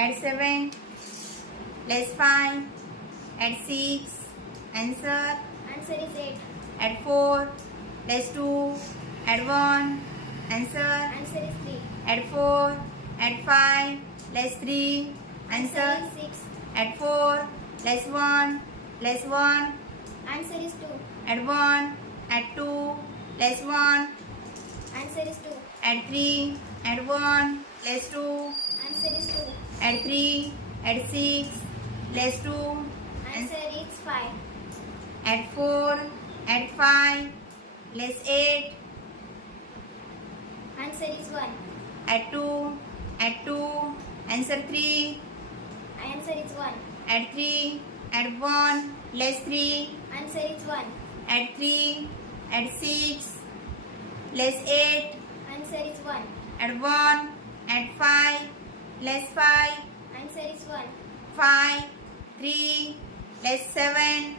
add 7, less 5, add 6, answer, Answer is 8. add 4, less 2, add 1, answer, Answer is 3. add 4, add 5, less 3, Answer answer, is 6. add 4, less 1, less 1, Answer is 2. add 1, add 2, less 1, Answer is 2. add 3, add 1, less 2, Answer is 2. add 3, add 6, less 2, Answer is 5. add 4, add 5, less 8, Answer is 1. add 2, answer 3, Answer is 1. add 3, add 1, less 3, Answer is 1. add 3, add 6, less 8, Answer is 1. add 1, add 5, less 5, Answer is 1. 5, 3, less 7,